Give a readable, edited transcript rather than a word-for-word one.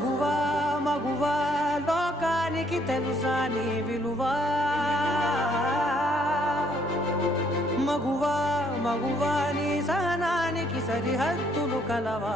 మగువా మగువా లోకానికి తెలుసా నీ విలువా మగువా మగువా నీ సహనానికి సరిహద్దులు కలవా